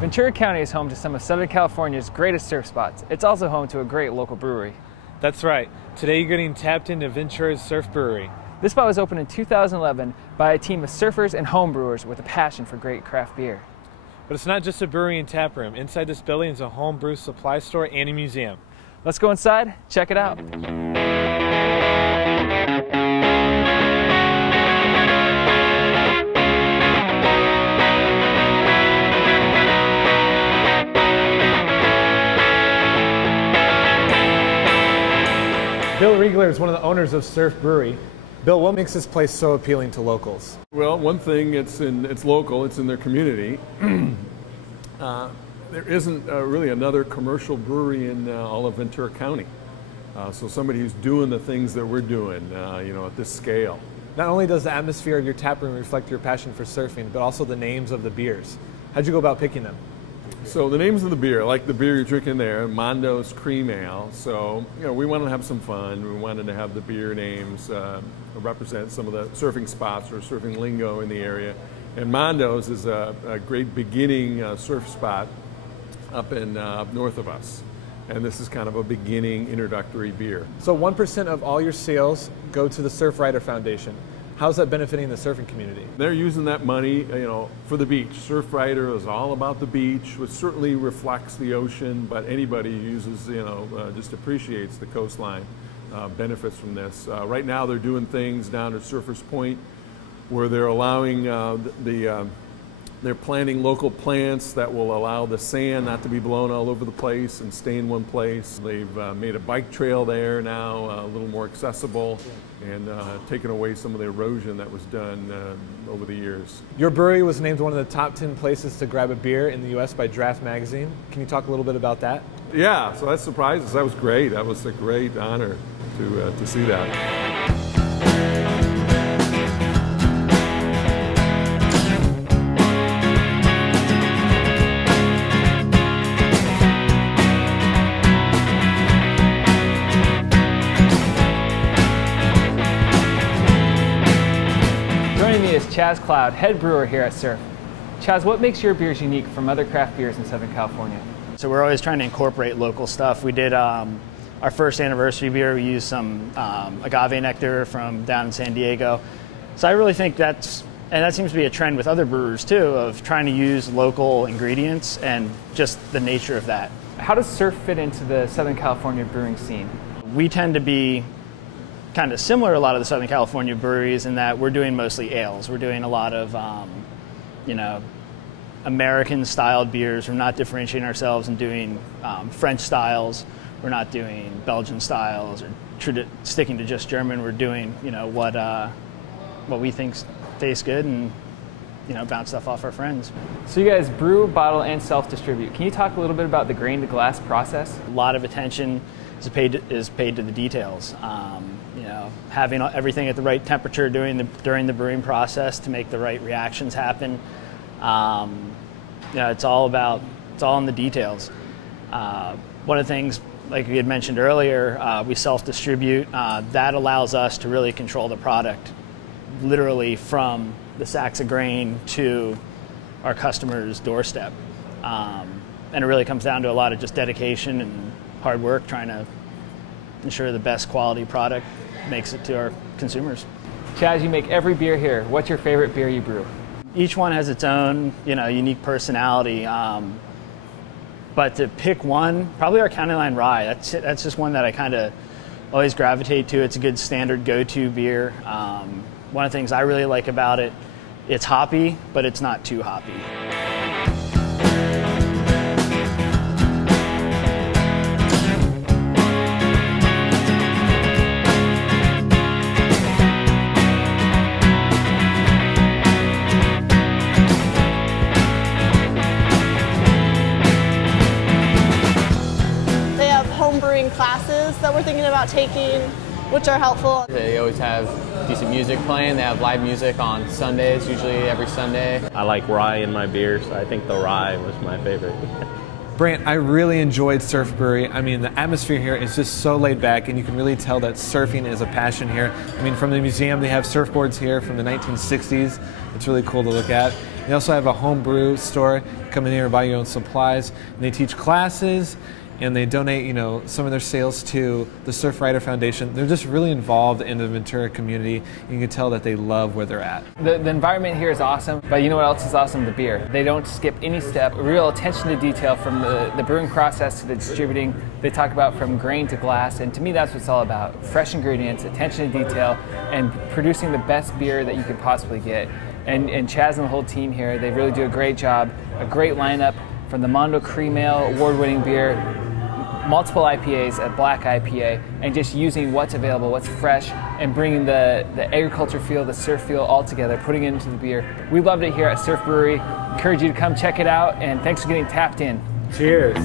Ventura County is home to some of Southern California's greatest surf spots. It's also home to a great local brewery. That's right. Today you're getting tapped into Ventura's Surf Brewery. This spot was opened in 2011 by a team of surfers and home brewers with a passion for great craft beer. But it's not just a brewery and tap room. Inside this building is a home brew supply store and a museum. Let's go inside, check it out. Bill Riegler is one of the owners of Surf Brewery. Bill, what makes this place so appealing to locals? Well, one thing, it's local, it's in their community. There isn't really another commercial brewery in all of Ventura County. So somebody who's doing the things that we're doing, at this scale. Not only does the atmosphere of your tap room reflect your passion for surfing, but also the names of the beers. How'd you go about picking them? So the names of the beer, like the beer you're drinking there, Mondo's Cream Ale. So, we wanted to have some fun. We wanted to have the beer names represent some of the surfing spots or surfing lingo in the area. And Mondo's is a great beginning surf spot up north of us. And this is kind of a beginning introductory beer. So 1% of all your sales go to the Surf Rider Foundation. How's that benefiting the surfing community? They're using that money, for the beach. Surf Rider is all about the beach, which certainly reflects the ocean, but anybody who uses, just appreciates the coastline, benefits from this. Right now they're doing things down at Surfers Point where they're allowing they're planting local plants that will allow the sand not to be blown all over the place and stay in one place. They've made a bike trail there now, a little more accessible, and taken away some of the erosion that was done over the years. Your brewery was named one of the top 10 places to grab a beer in the U.S. by Draft Magazine. Can you talk a little bit about that? Yeah, so that surprised us. That was great. That was a great honor to see that. Chaz Cloud, head brewer here at Surf. Chaz, what makes your beers unique from other craft beers in Southern California? So we're always trying to incorporate local stuff. We did our first anniversary beer. We used some agave nectar from down in San Diego. So I really think that seems to be a trend with other brewers too, of trying to use local ingredients and just the nature of that. How does Surf fit into the Southern California brewing scene? We tend to be kind of similar to a lot of the Southern California breweries in that we're doing mostly ales. We're doing a lot of, American-styled beers. We're not differentiating ourselves and doing French styles. We're not doing Belgian styles or sticking to just German. We're doing, what we think tastes good and, bounce stuff off our friends. So you guys brew, bottle, and self-distribute. Can you talk a little bit about the grain-to-glass process? A lot of attention is paid to the details. Having everything at the right temperature during the brewing process to make the right reactions happen. It's all in the details. One of the things, like we had mentioned earlier, we self-distribute. That allows us to really control the product, literally from the sacks of grain to our customer's doorstep. And it really comes down to a lot of just dedication and hard work, trying to ensure the best quality product makes it to our consumers. Chaz, you make every beer here. What's your favorite beer you brew? Each one has its own, unique personality. But to pick one, probably our County Line Rye. That's just one that I kind of always gravitate to. It's a good standard go-to beer. One of the things I really like about it, it's hoppy, but it's not too hoppy. Classes that we're thinking about taking, which are helpful. They always have decent music playing. They have live music on Sundays, usually every Sunday. I like rye in my beers. I think the rye was my favorite. Brant, I really enjoyed Surf Brewery. I mean, the atmosphere here is just so laid back, and you can really tell that surfing is a passion here. I mean, from the museum, they have surfboards here from the 1960s. It's really cool to look at. They also have a home brew store. Come in here and buy your own supplies. And they teach classes, and they donate, you know, some of their sales to the Surfrider Foundation. They're just really involved in the Ventura community. You can tell that they love where they're at. The environment here is awesome, but you know what else is awesome? The beer. They don't skip any step. Real attention to detail from the brewing process to the distributing. They talk about from grain to glass, and to me that's what it's all about. Fresh ingredients, attention to detail, and producing the best beer that you could possibly get. And Chaz and the whole team here, they really do a great job. A great lineup from the Mondo Cream Ale, award-winning beer, multiple IPAs, a black IPA, and just using what's available, what's fresh, and bringing the agriculture feel, the surf feel all together, putting it into the beer. We loved it here at Surf Brewery. Encourage you to come check it out, and thanks for getting tapped in. Cheers.